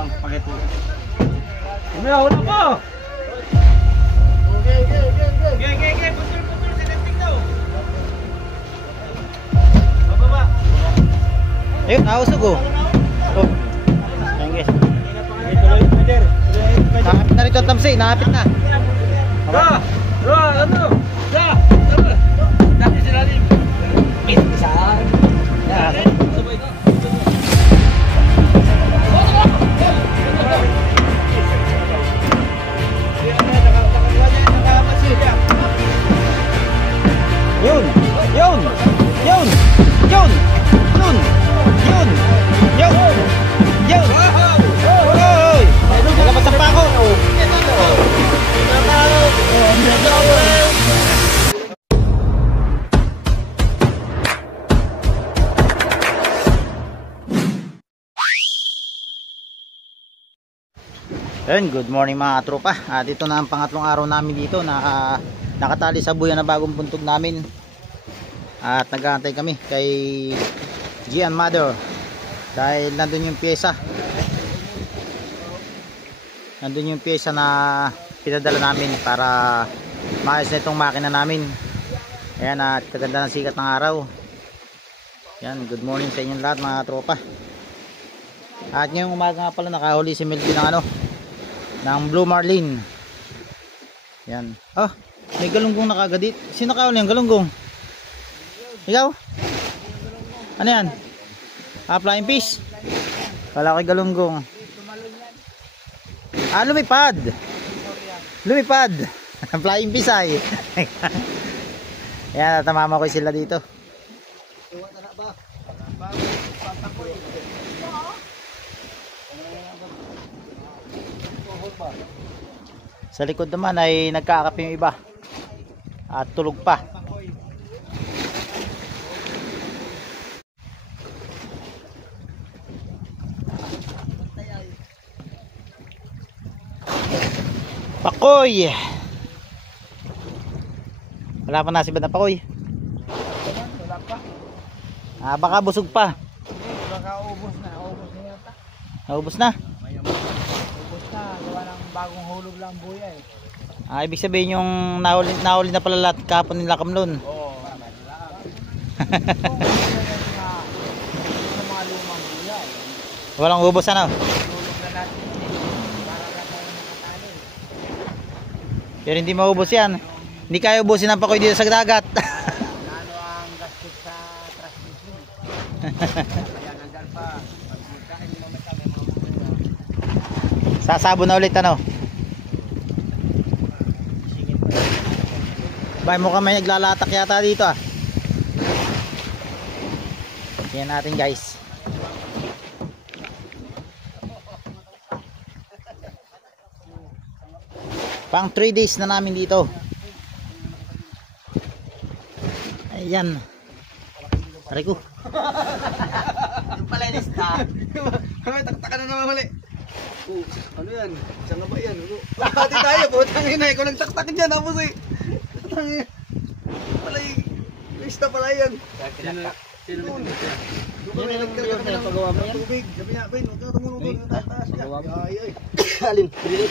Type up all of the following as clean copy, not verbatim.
ang spaghetti. Unaw po! Okay. Putol, sinenting daw. Bababa. Ayun, nausog oh. Oh. Ayan guys. Nakapit na rito ang tamsi, nakapit na. Ano? Dati sila rin. Isa. Sabay na. Yun! Hoy! Nalabas ang pako! Good morning mga tropa. Dito na ang pangatlong araw namin dito na nakatali sa buyan na bagong puntog namin. At nag-aantay kami kay Gian Mother dahil nandun yung pyesa. Nandun yung pyesa na pinadala namin para maayos na itong makina namin. Ayan, at kaganda ng sikat ng araw. Yan, good morning sa inyong lahat mga tropa. At ngayong umaga nga pala nakahuli si Melvin ng Blue Marlin. Yan. Oh, may galunggong nakagadit. Sino nakahuli ang galunggong? Ikaw? Ano yan? Flying fish? Wala kay galunggong. Lumipad. Flying fish ay. Yan, tamama ko sila dito. Sa likod naman ay nagkakape yung iba at tulog pa. Pakoy! Wala pa nasibad na pakoy? Wala pa. Baka busog pa. Baka ubos na yata. Naubos na? Ubos na, gawa ng bagong hulog lang buya eh. Ibig sabihin yung nahuli na pala lahat kahapon nila kamlon. Oo. Sa mga lumang buya eh. Walang ubos ano? Hulog na natin para lang tayo nakatali. Pero hindi maubos yan. Hindi kaya ubusin ang pakoy dito sa dagat. Ano ang gastos sa transmission? Kaya nandyan pa. Pag magkain mo may kami mga buya. Sasabo na ulit ano? Bay mo kami naglalatak yata dito ah. Tingnan natin guys. Pang 3 days na namin dito. Ayan. Aray ko. Yung pala yung lista. Taktakan na naman mali. Ano yan? Saan nga ba yan? Pati tayo, putang ina. Ikaw nagtaktak dyan. Tapos eh. Putang ina. Pala yung lista pala yan. Sino nagtaktak? Doon kami nagtaktak ng tubig. Sabi niya, Ben, huwag ka tumunog doon. Taas niya. Ay. Alin? Bili.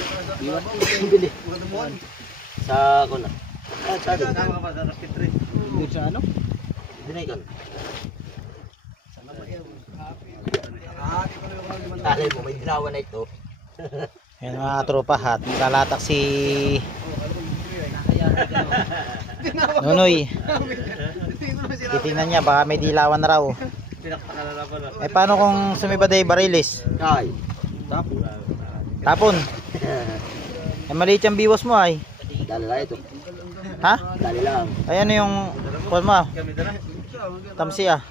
Bili. Sa kuna. Sa akin. Tama ka pa sa Rocket Tree. Dito sa ano? Dinaikon. Saan nga ba yan? Talay mo, may dinawa na ito. Ayan mga tropa at nagkalatak si Nunoy. Titingnan niya baka may dilawan na raw. Paano kung sumibad ay barilis? Ay. Tapon. Maliit yung biwas mo ay. Dali lang ito. Ha? Dali lang. Ayan yung kuwan mo. Tamsi ah.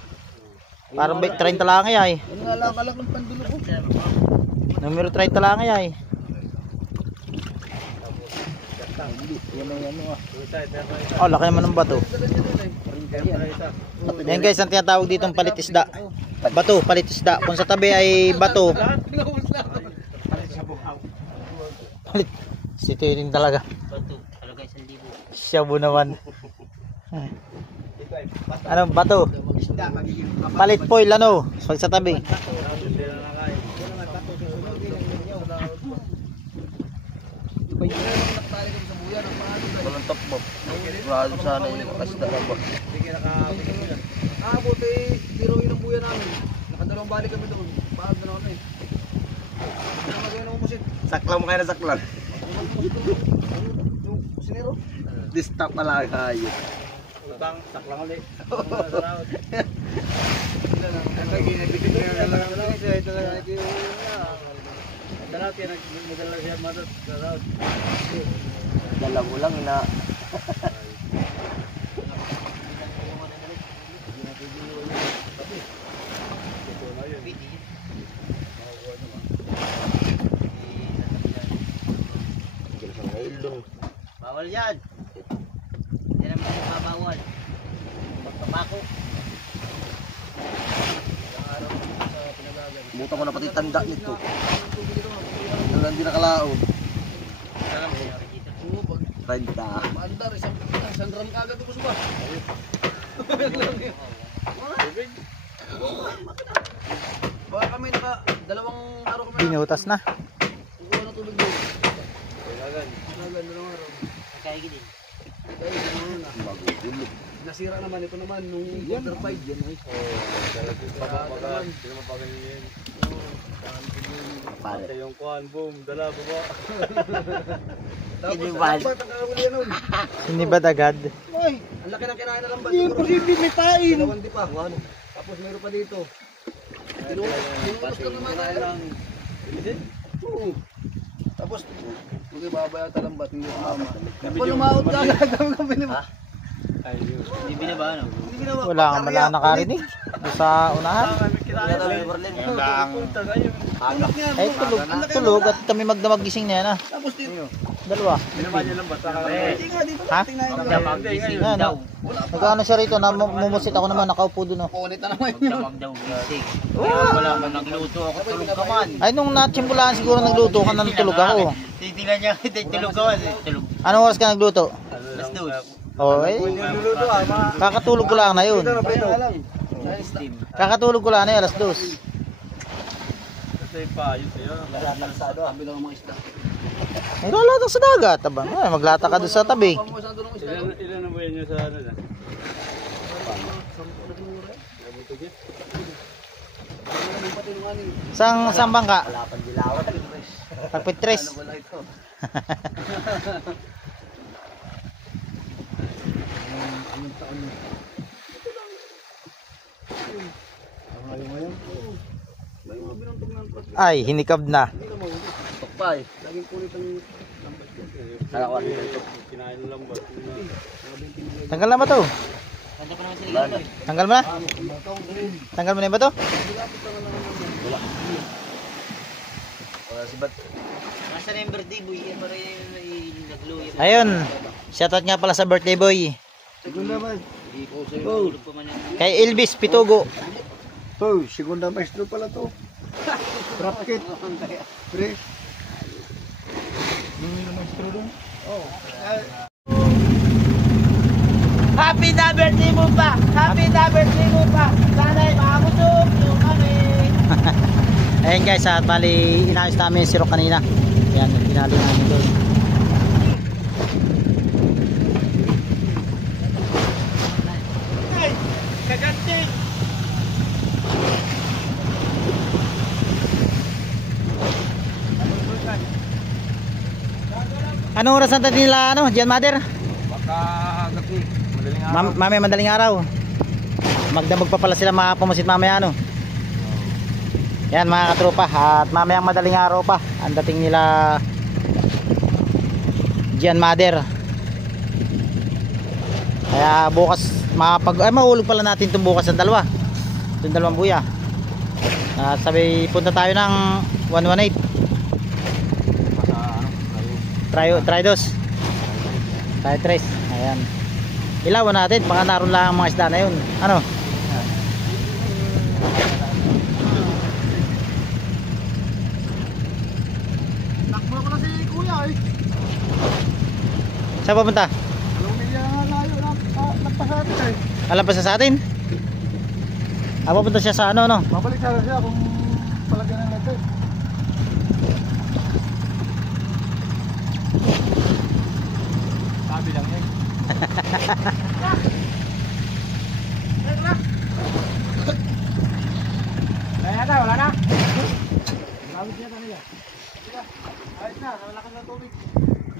Parang 30 lang ay. Nalakalak ng pandulo ko. Numero 30 lang ay. Laki naman ng bato. Yan guys, ang tinatawag ditong palitisda. Bato, palitisda. Kung sa tabi ay bato. Palit. Sito yun talaga. Shabu naman. Anong bato? Palit foil ano? Pag sa tabi. Diba yun na yung nakatali kami sa buyan. Ang paano ba? Walang takbap. Rado sana yung nakasda na ba? Hindi kaya nakakapit kami yan. Buti biro yun ang buyan namin. Nakadalawang balik kami doon. Paag na kami. Hindi na magawin ng umusit. Saklang mo kayo na saklang. Yung kusinero. Distap pala kayo. Utang, saklang ulit. Ay, ginagigit na lang ang lang siya. Ito na ito yung dalaw kaya nagmadala siya matot. Dala mo lang na. Bawal yan. Yan ang mga mabawal. Magpapako. Buta ko na pati tanda nito. Dalan din nakalaon. Renta. Maandar, isang drum kagad ko sa ba? Baka kami dalawang araw kami Binutas na. kukuha ng tubig doon. Kagagan, dalawang araw. Kaya gini. Kaya gano'n na. Magulog. Nasira naman ito naman nung quarter 5 yan. Pare. Yung kuhan, boom, dala, baba. Tapos, Iniwan. lambat ang kahuli yan nun. Sinibad agad. Ay, ang laki ng kinain na lambat. Hindi, posible may pain. Dalawang di pa. Tapos meron pa dito. Tinulos ka naman na lang. Oo. Tapos, huwag ibabaya talambat, hindi sumama. Kapag lumaot ka agad, kami naman. Hindi binaba ano? Hindi ginawa. Wala kang malaan nakarinig. Doon sa unahan. Tulog niya. Ay tulog at kami magdamag gising na yan ah. Tapos dito. Dalawa. Hindi nga dito. Ha? Tingnan Gising daw. Nagkaano siya rito na mumusit ako naman nakaupo doon oh. Kunit na naman yun. Daw gising. Wala man nagluto ako tulog ka man. Ay nung natsimpulaan siguro nagluto ka nang tulog ako. Titingnan niya, tulog ka man. Tulog. Anong oras ka nagluto? Alas dos. Oh eh. Kakatulog ko lang na yun. Kakatulog ko lang na yun alas 2. Sabi lang ang mga isda. Ay lalata sa dagat aba. Ay, maglata ka doon sa tabi. Pamamasado ng isda. Ilan na ba yan sa ano na? Sang bangka? Lapan dilawan. Pagpitres. Wala ito. Anong taon na? Ito lang. Ang ayaw ngayon. May mga binantog ng kot. Ay, hinikab na. Hindi na mahuli. Tokpay. Laging kulit ang lambat ko. Salawan dito. Kinain lang ba? Tanggal na ba to? Kanta ko naman sila. Tanggal mo na? Tanggal mo na ba to? Wala si Bat. Nasa na yung birthday boy. Yan para yung nagluya. Ayun. Shoutout nga pala sa birthday boy. Segunda ba? Tulog pa man yan. Kay Elvis Pitugo. Oh, segunda maestro pala to. Rapkit. Pre. Yung maestro doon? Oh. Happy na birthday mo pa! Happy na birthday mo pa! Sana'y makabusog yung kami! Ayan guys, at bali inayos namin yung sirok kanina. Ayan, pinalo namin doon. Kaganti! Anong oras natin nila, ano, Gian Mother? Gabi. Madaling araw. Mamaya madaling araw. Magdamag pa pala sila mga pamasit mamaya, ano. Yan mga katropa, at mamayang madaling araw pa ang dating nila Gian Mother. Kaya bukas mahulog pala natin itong bukas ng dalawa. Itong dalawang buya. Sabi punta tayo ng 118. Try dos. Try tres. Ayan. Ilawan natin, baka naroon lang ang mga isda na yun. Ano? Nakmo ko na si Kuya eh. Saan papunta? Anong milya nga layo na nagpasati eh. Alam pa sa atin? Papunta siya sa ano, no? Babalik sana siya kung palagyan ng letter.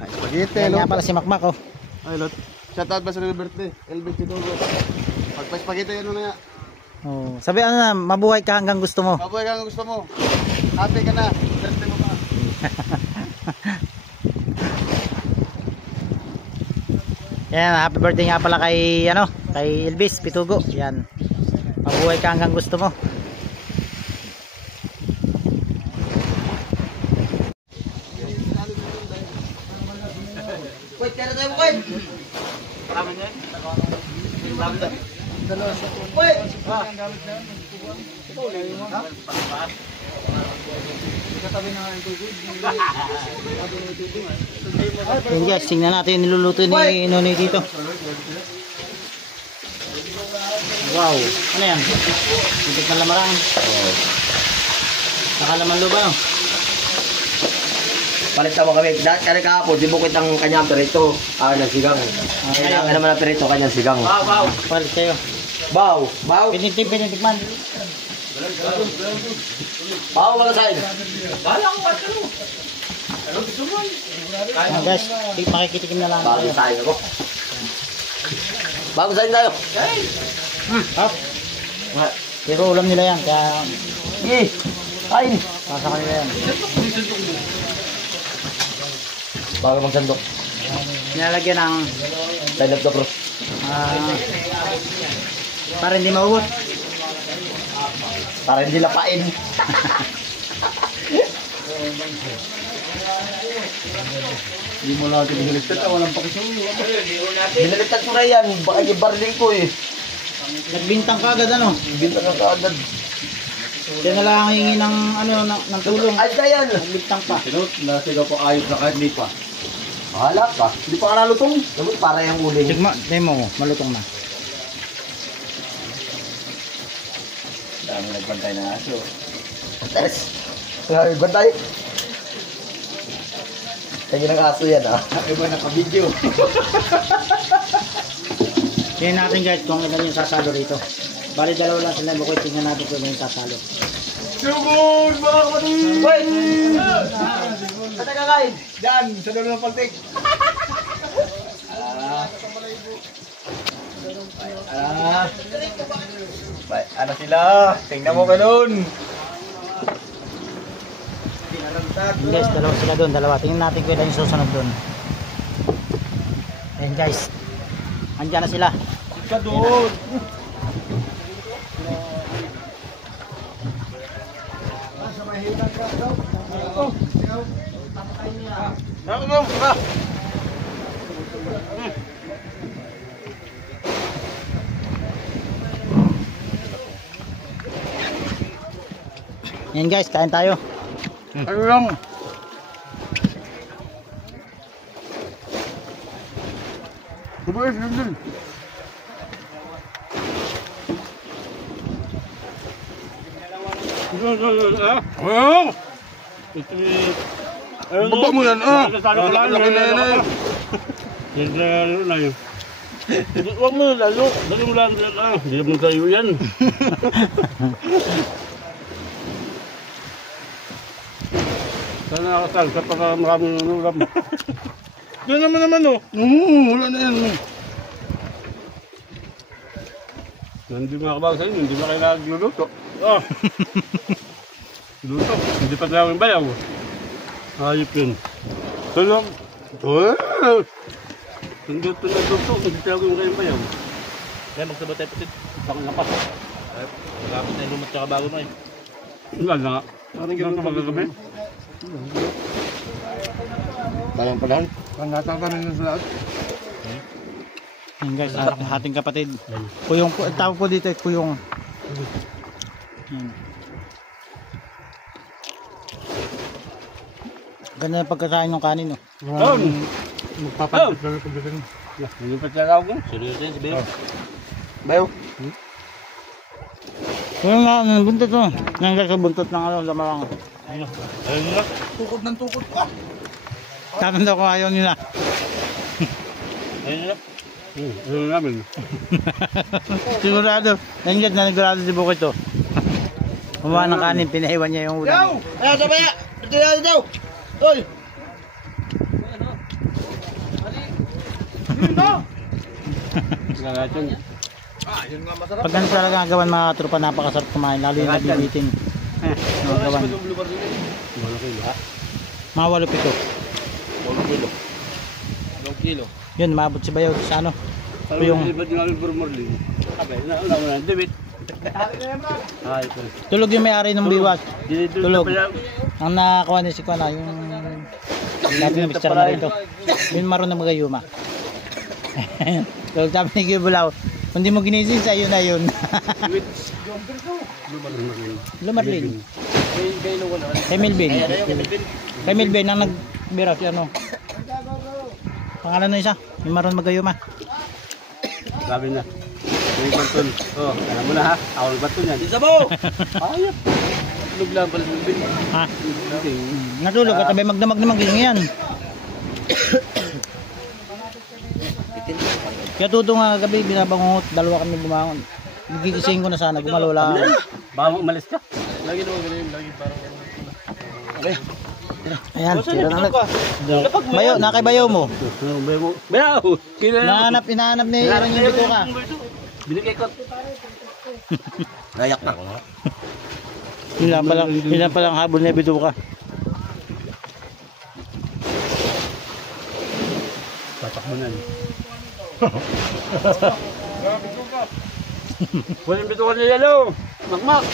Spaghetti, Yan hello. nga pala si Makmak oh. Ay, lot. Shout out ba sa birthday? Elbit Titugo. Pagpa-spaghetti yan na. Oh, sabi ano na, mabuhay ka hanggang gusto mo. Mabuhay ka ang gusto mo. Happy ka na. Birthday mo pa. Yan, happy birthday nga pala kay ano, kay Elvis Pitugo. Yan. Mabuhay ka hanggang gusto mo. Wait, kaya na tayo mo, Wait! Wait! Yan guys, tingnan natin yung niluluto ni Noni dito. Wow, ano yan? Titik na lamarang. Nakalaman luba no? Palit mo kami. Dahil kaya kahapon, di bukit ang kanyang perito. Nagsigang. Kaya naman ang perito, kanyang sigang. Palit kayo. Baw! Baw! Pinitikman. Baw wala sa'yo. Yan guys, makikitikim na lang Bago tayo. sa'yo ako. Bago sa'yo tayo. Hap. Pero ulam nila yan, kaya Sige! Kain! para sa kanila yan. Bago magsandok. Nilalagyan ng Side of the cross. para hindi maubos. Para hindi lapain. Hindi mo natin biniligtad. Walang pakisulo. Binaligtad ko na yan. Baka ibarling ko eh. Nagbintang ka agad ano. Binta ka kaagad. Kaya na lang hingi ng ano ng tulong. Ay ka yan! Nagbintang pa. Sinot, nasigaw po ayos na kahit di pa. Bahala ka. Hindi pa ka nalutong. Dapat para yung uling. Sigma, demo mo, malutong na. Dami nagbantay na aso. Yes. Ngayon ba tayo? Kaya ng aso yan ah. Iba naka-video. Tingnan natin guys kung ilan yung sasalo rito. Bali dalawa lang sila, bukoy tingnan natin kung ilan yung sasalo. Sugod mga kapatid! Wait! Kata ka kain? Diyan, sa dulo ng paltik. Ano sila? Tingnan mo ganun. Yun guys, dalawa sila doon, dalawa. Tingnan natin kung ilan yung susunod doon. Ayan guys. Andiyan na sila. Ka doon. Yan guys, kain tayo. Ano lang? Tubuhin, nandun. Ano? Baba mo yan, ah! Laki na yan, eh. Lalo na yun. Huwag mo lalo. Dali mo lang. Hindi naman sa'yo yan. Sana nakasal sa pag maraming ulam. Yan naman, oh. Wala na yan. Hindi makabag sa'yo. Hindi ba kayo nagluluto? Ah. Luto. Hindi pa namin bayaw. Ayop yun. Tulong. Hindi ito nagluto. Hindi tayo yung kayong bayaw. Kaya magsabot tayo pasit. Bakang lapas. Malapit na yung lumat tsaka bago na eh. Wala na nga. Parang gano'n magagabi. Bayang pala. Ang natatanin na sa lahat. Yan guys, anak ng ating kapatid. Puyong, tawag po dito ay puyong. Yan. Ganda yung pagkasain ng kanin oh. Magpapanggit na ito bitin. Nilipat na ako. Seryoso yan si Bayo. Bayo. Yung nga, buntot to. Yan guys, buntot ng ano, lamarang. Ayun na. Tukod ng tukod pa. Tatanda ko ayaw nila. Ayun na. Ayun namin. Sigurado. Yan guys, nanigurado si Bukit to. Kumuha ng kanin, pinaiwan niya yung ulam. Ayaw, sabaya! Ito yan, ito! Hoy! Gagatan. Pag ganun talaga ang gawan mga tropa, napakasarap kumain, lalo yung nabibitin. Mga gawan. Mga kilo ha? Mga 8 pito. 1 kilo. 2 kilo. Yun, maabot si Bayaw sa ano. Parang Yung- yung... Ba't yung aming burmorlin? Abay, na, debit. Ay, ito. Tulog yung may-ari ng biwas. Tulog. Tulog. Ang nakakuha ni si Kuana, yung dati na mixture na rito. Yung marunong magayuma. Tulog sabi ni Gibulaw, kung di mo ginising sa iyo na yun. Lumarlin. Kay Milvin. Kay Milvin ang nagbira si ano. Pangalan na isa, yung marunong magayuma. Sabi na. May banton. Oh, alam mo na ha. Ako ng banton yan. Isa mo! Ayop. Tulog lang pala sa bin. Ha? Natulog at abay magdamag naman gising yan. Kaya tuto nga gabi, binabangot, dalawa kami bumangon. Gigising ko na sana, gumalawala ako. Baka umalis ka. Lagi naman ganun. Lagi parang... Okay. Ayan, tira na ulit. Bayo, nakay Bayo mo. Bayaw! Hinahanap ni Aaron yung bito ka. Binigay ko. Nayak na. Yun palang habol na bito ka. Tatak mo na. Walang bito ka niya yalo. Makmak.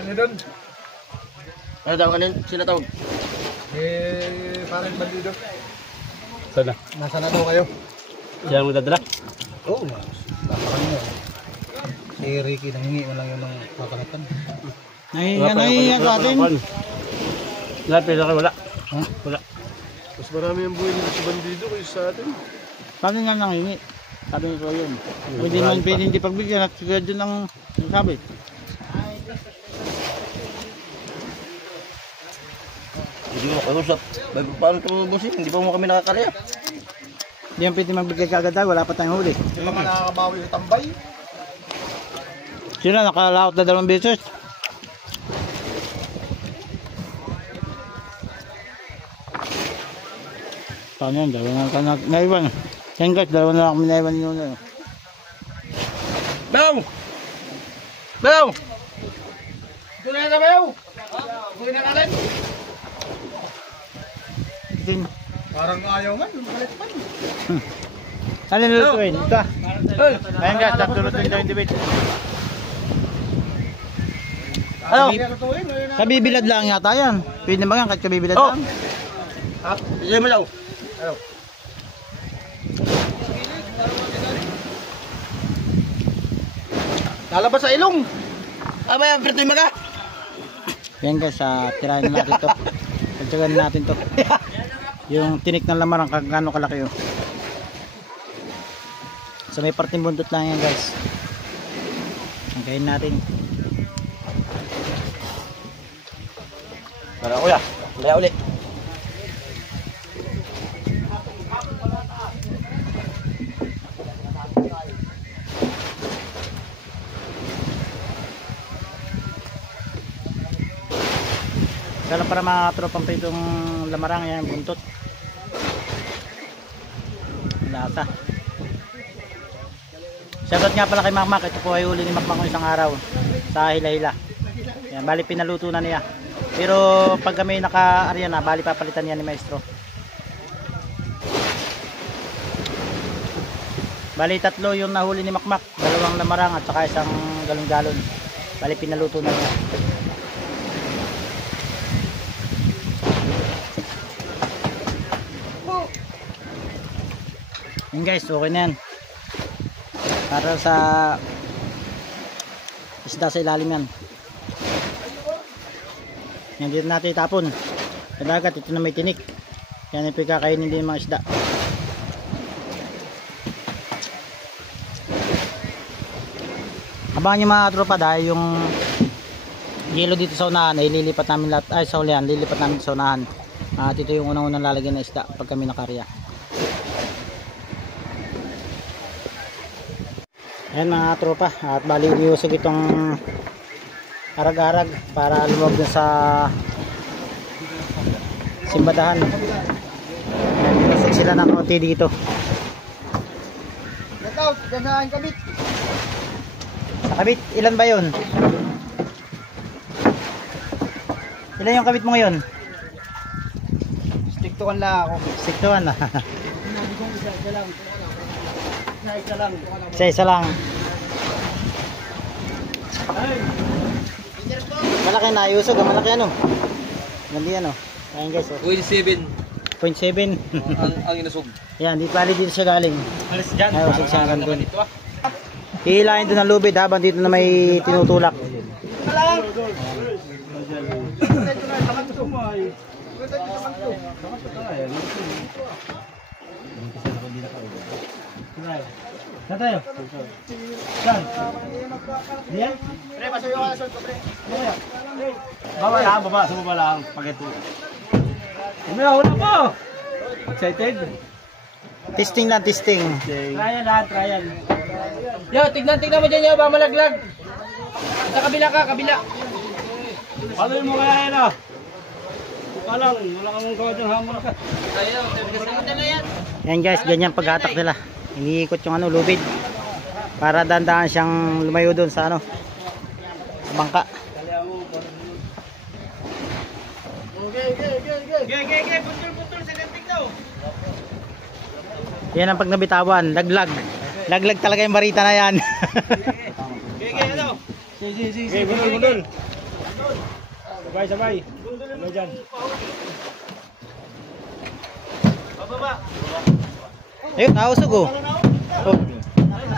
Ano daw kanin? Sila tawag? Parang bandido. Sana. Nasa na daw kayo? Siya ang magdadala. Oo, napakan mo. Si Ricky, nangingi mo lang yung mga kakalapan. Nahihinga sa atin. Lahat pesa kayo wala. Ha? Wala. Mas marami ang buhay nito sa bandido kaysa sa atin. Sabi nga nangingi. Sabi nito yun. Hindi man pwede hindi pagbigyan at sigurado dun ang sabi. Hindi mo kausap. Paano tumubusin? Hindi pa mo kami nakakarya. Hindi yan pwede magbigay kagad tayo, wala pa tayong huli. Hindi ka pa nakakabawi sa tambay. Sila nakalaot na 2 beses. Paano yan? Dalawa na naiwan. Yan guys, 2 na lang kami naiwan nyo na. Bayaw! Bayaw! Doon na bayaw! Doon na natin! Itin. Parang ayaw nga, lumalit pa. Ano nilutuin? Ito. Ayan guys, tatulutin daw yung debate. Ano? Kabibilad lang yata yan. Pwede ba yan kahit kabibilad Oh. lang? Ha? Sige mo daw. Lalabas sa ilong! Aba yan, Pertoy Maga! Yan guys, tirahin na natin to. Pagtsagan natin to. Yung tinik ng lamarang kung gaano kalaki yun. So may parting buntot lang yan guys. Angkayin natin. Para kuya, kaya uli. Kaya para mga tropang pa itong lamarang yan, buntot. Lasa. Shoutout nga pala kay Makmak. Ito po ay uli ni Makmak ng isang araw sa Hila-Hila. Yan, bali pinaluto na niya. Pero pag kami naka-arya na, bali papalitan niya ni Maestro. Bali 3 yung nahuli ni Makmak, 2 lamarang at saka isang galon-galon. Bali pinaluto na niya. Yan guys, okay na yan. Para sa isda sa ilalim yan. Yan dito natin itapon. Sa dagat, ito na may tinik. Yan yung pagkakainin din ng mga isda. Abangan nyo mga tropa dahil yung yelo dito sa unahan ay lilipat namin lahat. Ay sa ulihan, lilipat namin sa unahan. At ito yung unang-unang lalagyan na isda pag kami nakarya. Ayan mga tropa, at bali iusog itong arag-arag para lumog dun sa simbadahan. Ayan, iusog sila ng konti dito. Ikaw, ganahan kabit. Sa kabit, ilan ba yun? Ilan yung kabit mo ngayon? Stick to kan lang ako. Stick to one. Sinabi kong isa lang. Isa lang. Isa lang. Malaki na iusog, malaki ano? Gandi ano? Ayan guys, oh. 0.7 0.7. ang inusog. Yan, di pali dito siya galing. Alis dyan. Ay, usog siya hanggang doon. Hihilahin doon ng lubid habang dito na may tinutulak. Saan tayo? Saan? Diyan? Pre, pasuyo ka na short ko, pre. Baba lang, baba. Sa baba lang. Pag ito. Wala po! Excited? Testing lang, testing. Trial lang, trial. Yo, tignan mo dyan yo, ba malaglag. Sa kabila ka, kabila. Paano mo kaya yan ah? Wala kang gawa dyan, hamon ka. Yan guys, ganyan paghatak nila. Iniikot yung ano, lubid. Para dandahan siyang lumayo doon sa ano, sa bangka. Putol, sa ganting daw. Yan ang pag nabitawan, laglag. Laglag talaga yung barita na yan. Ano? Okay, bundol. Sabay. Sabay dyan. Bababa. Ayun, nausog oh. Oh.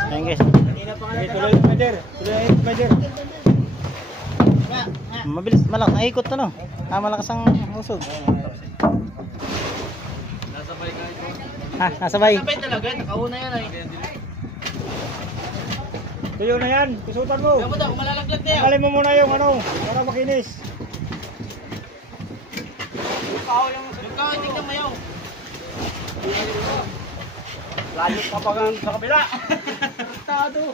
Ayan guys. Okay, tuloy yung spider. Mabilis, malakas, naikot to no. Malakas ang usog. Ha, nasabay. Sabay talaga, nakauna yan ay. Tuyo na yan, kusutan mo. Kaya mo daw, malalaglag na yan. Tanggalin mo muna yung ano, para makinis. Yung kahoy, tignan mo yaw. Layo pa pa sa kabila. Tado.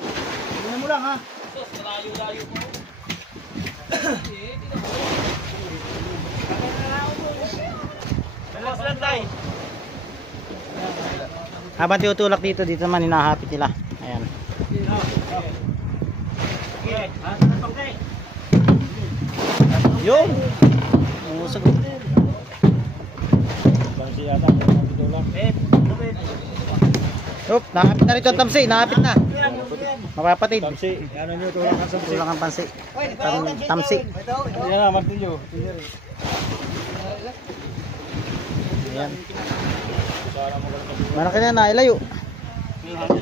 Tingnan mo lang ha. Sus, malayo-layo po. Relax lang tayo. Habang tinutulak dito naman hinahapit nila. Ayan. Okay, asa na tongkay? Yun! Usog. Bangsi yata, matutulak. Oop, nakapit na rito ang tamsi, nakapit na. Mapapatid. Tamsi, ano nyo, tulakan sa tamsi. Tulak ang pansi. Tamsi. Yan na, martilyo. Ayan. Malaki na, nailayo. Oh,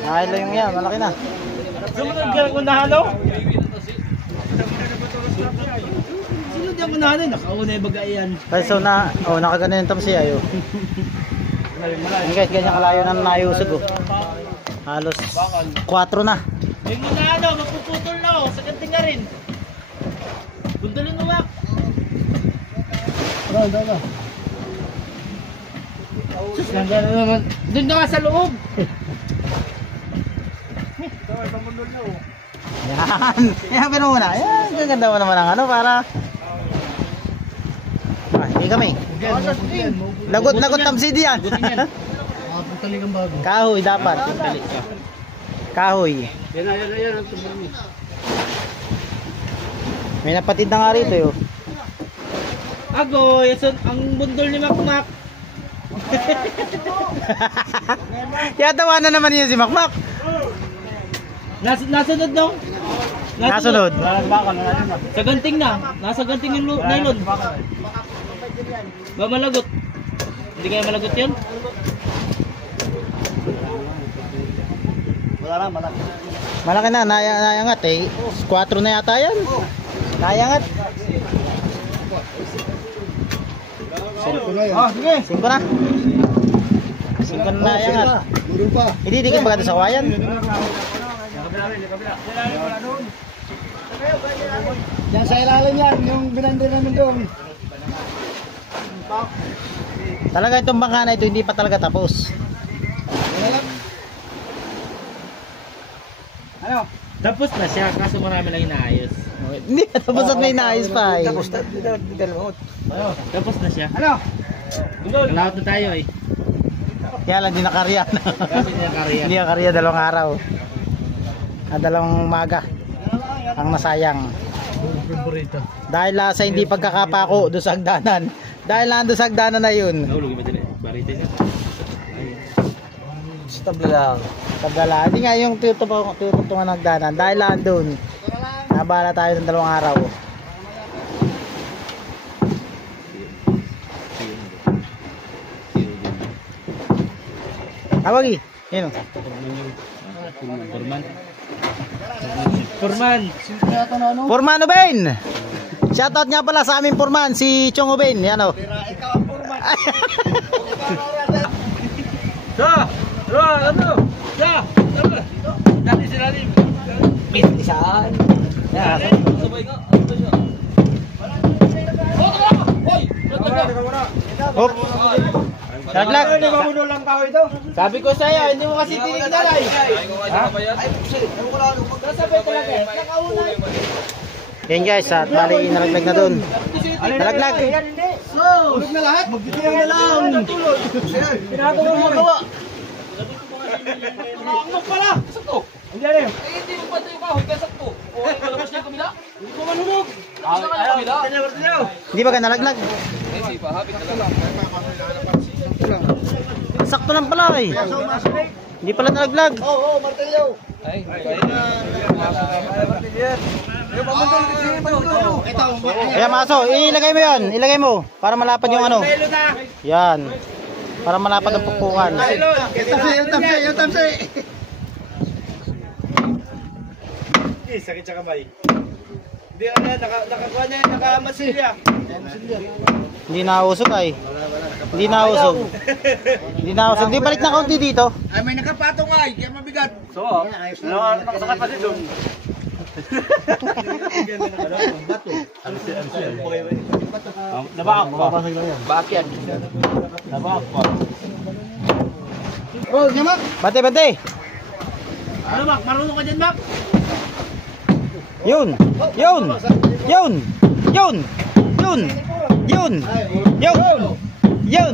nailayo yung yan, malaki na. Sumunod ka kung nahalo? Sino di mo nahanay? Nakauna yung bagay yan. Kasi so na, oh, nakagana yung tamsi ayo. Ayan guys, ganyan kalayo na naiusog oh. Halos 4 na. Yung muna ano, mapuputol na oh. Sa ganting na rin. Bundulin mo wak. Sus, nandiyan na naman. Doon na nga sa loob. Yan. Yan, pero muna. Yan, gaganda mo naman ang ano para... Ah, hindi kami. Lagot tamsi diyan. Kahoy dapat. Kahoy. Yan. Ang tumulong mo. May napatid na nga rito yun. Agoy, ang bundol ni Makmak. Kaya tawa na naman yun si Makmak. Nasunod no? Nasunod. Sa ganting na. Nasa ganting yung nylon. Ba malagot? Hindi kaya malagot yun? Malaki na, nayangat eh. 4 na yata yan. Nayangat. Sige. 5 na. 5 na nayangat. Meron pa. Hindi, di ka baga sa wayan. Yan sa ilalim yan, yung binandir namin doon. Talaga itong bangka na ito hindi pa talaga tapos. Tapos na siya, kaso marami lang inaayos. Hindi, tapos at may naayos pa eh. Tapos Tapos na siya. Kalawat na tayo eh. Kaya lang, di nakarya. Kasi niya karya. Hindi nakarya 2 araw. 2 umaga. Ang nasayang. Dahil sa hindi pagkakapako doon sa hagdanan. Dahil nandun sa hagdanan na yun. Nahulog ba din eh? Barita niya. tabla lang. Tabla. Hindi nga yung tutungan ng hagdanan. Dahil nandun. Nabala tayo ng 2 araw. Awagi. Yun. Furman. Forman Uben. Shoutout nga pala sa aming Forman, si Chong Uben. Yan o. Dati sila rin. Saan? Hop. Shaglag. Sabi ko sa'yo, hindi mo kasi tinigdalay. Yan guys, at bali nalaglag na dun. Nalaglag. Ulog na lahat. Magtitiyaw na lang. Pinatulong mo gawa. Ano pala? Sakto. Hindi mo pa tayo kahoy kaya sakto. O ay malabas niya kabila? Hindi ko manulog. Sa kanya kabila. Hindi ba ka nalaglag? Hindi pa, hapit na lang. Sakto lang pala eh. Hindi pala nalaglag. Oo, martilyo. Ay, Kaya maso, ilagay mo yan. Ilagay mo. Para malapad yung ano. Yan. Para malapad ang pupukan. Yung tamsi. Sakit sa kamay. Hindi ka na, nakakuha niya, nakamasilya. Hindi nausog ay. Hindi nausog. Hindi nausog. Di balik na kaunti dito. Ay, may nakapatong ay, kaya mabigat. So, nakasakay pa dito. Nabak pa. Bakit? Nabak pa. Oh, nyamak. Bante, bante. Ano Mac? Marunong ka dyan Mac? Yun. Yun. Yun. Yun. Yun. Yun. Yun. Yun.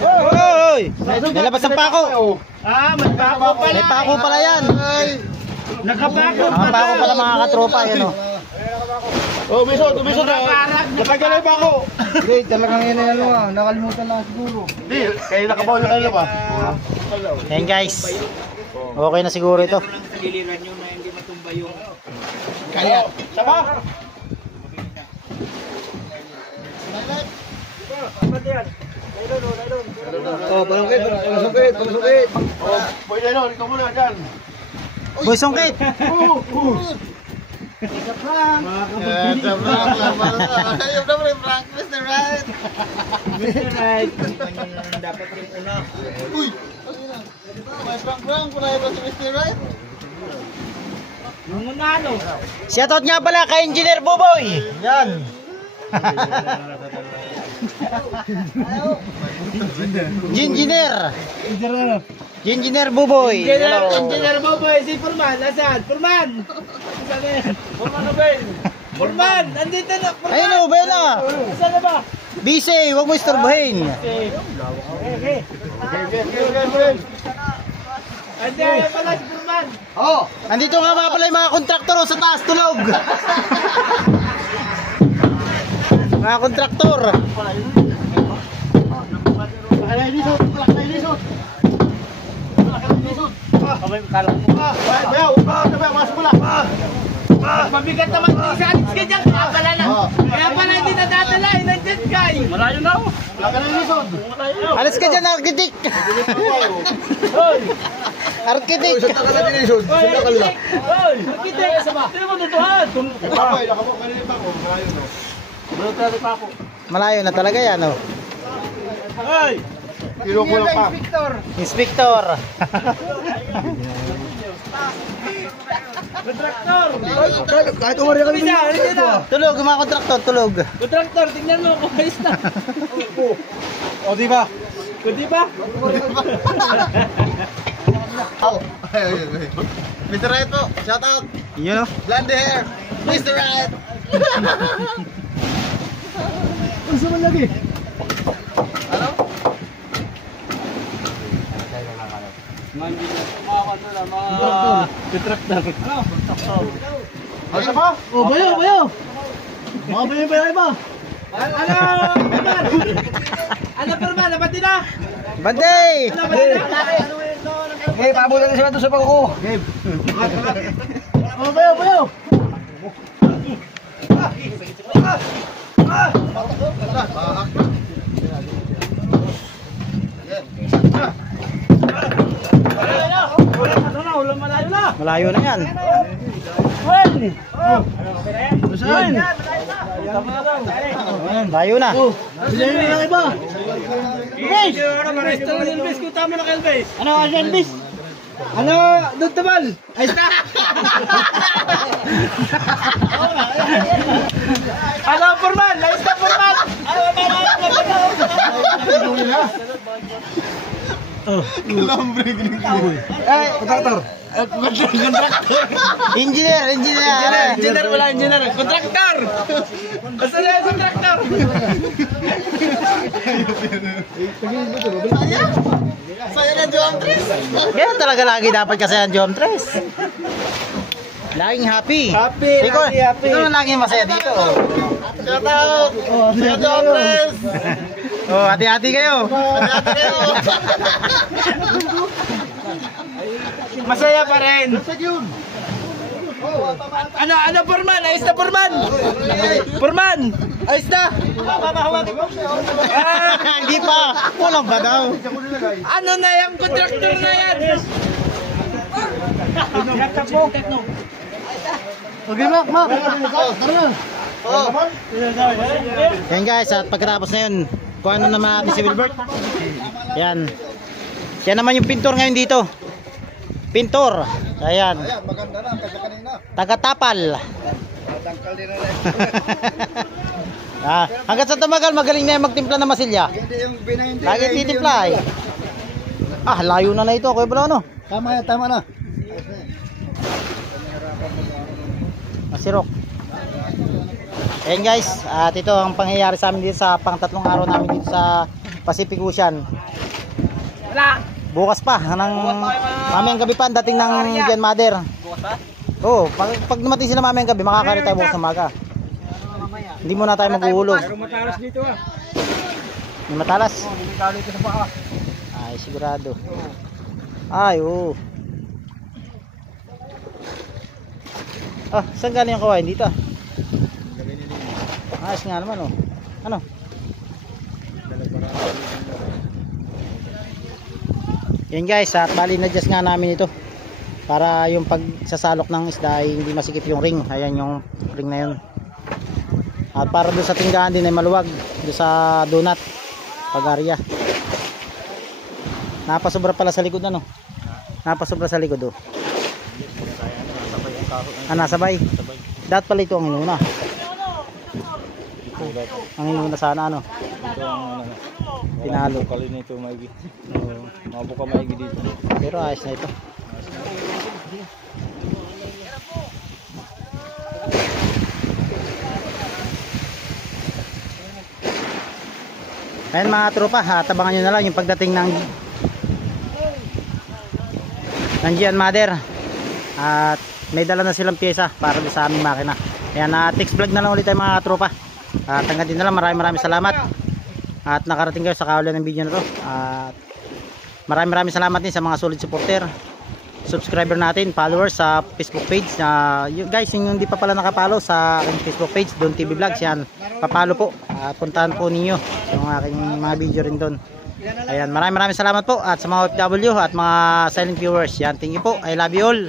Hoy. Nalabas ang pako. Ah, may pako pala. May pako pala yan. Nakapako Ang pako pala mga katropa. Yan o. Oh, umisot na. Napagkalay pa ako. Hindi, talagang yun ano ah. Nakalimutan lang siguro. Hindi, kayo nakabawal na kayo pa. Yan guys. Okay na siguro ito. Giliran nyo na hindi matumba yung... Kaya. Saba! Oh, palusukit. Oh, boy Leno, ikaw muna dyan. Boy Songkit. Mr. Right. Dapat yung una. Yung una ano? Shoutout nga pala kay Engineer Buboy. Yan. Engineer. Engineer Buboy. Hello. Engineer Boboy, si Furman, nasaan? Furman! Furman na ba yun? Furman! Nandito na! Furman! Ayun o, bayan na. Saan na ba? Busy, huwag mo istorbohin. Andiyan pala si Furman! Oh, Andito nga mga pala yung mga kontraktor sa taas tulog. Mga kontraktor. Mabigat naman si Alex ka dyan! Kaya pala hindi nadadala, nandiyan kay! Malayo na ako. Alis ka dyan, arkitik. Arkitik. Hoy! Kita! Sino mo tutuhan? Malayo na talaga yan, oh. Kinukulang pa. Inspector. kahit umari ka Tulog, mga kontraktor, tulog. Kontraktor, tingnan mo kung ayos na. O, di ba? Kung di ba? Mr. Right po, shout out. Yun o. Blonde hair, Mr. Right. Gusto mo lagi? Ano? Detraktor. Ano pa? Oh, bayo. Mga bayo iba. Ano Perman, napati na? Bantay! Okay, pabulan na siya doon sa pangko. Oh, bayo. Malayo na yan. Saan? Layo na. Bilayo na iba. Elvis! Elvis, kuta mo na kay Elvis. Ano, Elvis? Ano, doon tabal? Ay, stop! Ano, Forman? Ayos na, Forman! Eh, kontraktor. Engineer. Wala engineer. Kontraktor! Basta na yung kontraktor! Saya na geometries. Kaya talaga lagi dapat kasi ang geometries. Laging happy. Happy, happy. Ikaw na laging masaya dito. Shout out. Saya geometries. Oh, hati-hati kayo. Hati-hati kayo. Masaya pa rin. Ano, Forman? Ayos na, Forman! Forman! Ayos na! Hindi pa. Kulang ba daw? Ano na yung kontraktor na yan? Okay, Mak. Yan guys, at pagkatapos na yun, kung ano naman natin si Wilbert. Yan. Siya naman yung pintor ngayon dito. Pintor. Ayan. Ayan, maganda na kasi kanina. Taga-Tapal. Tangkal din na Hanggat sa tumagal, magaling na yung magtimpla ng masilya. Hindi yung binahindi. Lagi titimpla eh. Layo na ito. Kuya Bala, ano? Tama na. Masirok. Ayan guys, at ito ang pangyayari sa amin dito sa pang-tatlong araw namin dito sa Pacific Ocean. Bukas pa, mamayang gabi pa ang dating ng Gian Mother. Bukas pa? Oo, pag dumating sila mamayang gabi, makakari tayo bukas ng maga. Hindi muna tayo maghuhulog. Pero matalas dito ah. May matalas? Oo, bumikali ka sa baka. Ay, sigurado. Ay, oo. Saan galing yung kawain? Dito ah. Ayos nga naman oh. Ano? Yan guys, at bali na-adjust nga namin ito para yung pagsasalok ng isda ay hindi masikip yung ring. Ayan yung ring na yun. At para doon sa tinggahan din ay maluwag doon sa donut pag-area. Napasobra pala sa likod ano? Napasobra sa likod oh. Nasabay. Dapat pala ito ang inuna. Ang inuna sana ano? Tinalo. Kali nito maigi. Mabuka maigi dito. Pero ayos na ito. Ayan mga tropa, tabangan nyo na lang yung pagdating ng Gian Mother. At may dala na silang pyesa para sa aming makina. Ayan, text vlog na lang ulit tayo mga tropa. At hanggang din na lang, maraming salamat. At nakarating kayo sa kahulan ng video na to. At maraming salamat din sa mga solid supporter, subscriber natin, followers sa Facebook page. Guys, yung hindi pa pala nakapalo sa aking Facebook page, Don TV Vlogs, yan, papalo po. At puntahan po ninyo yung aking mga video rin doon. Ayan, maraming salamat po. At sa mga OFW at mga silent viewers, yan, thank you po. I love you all.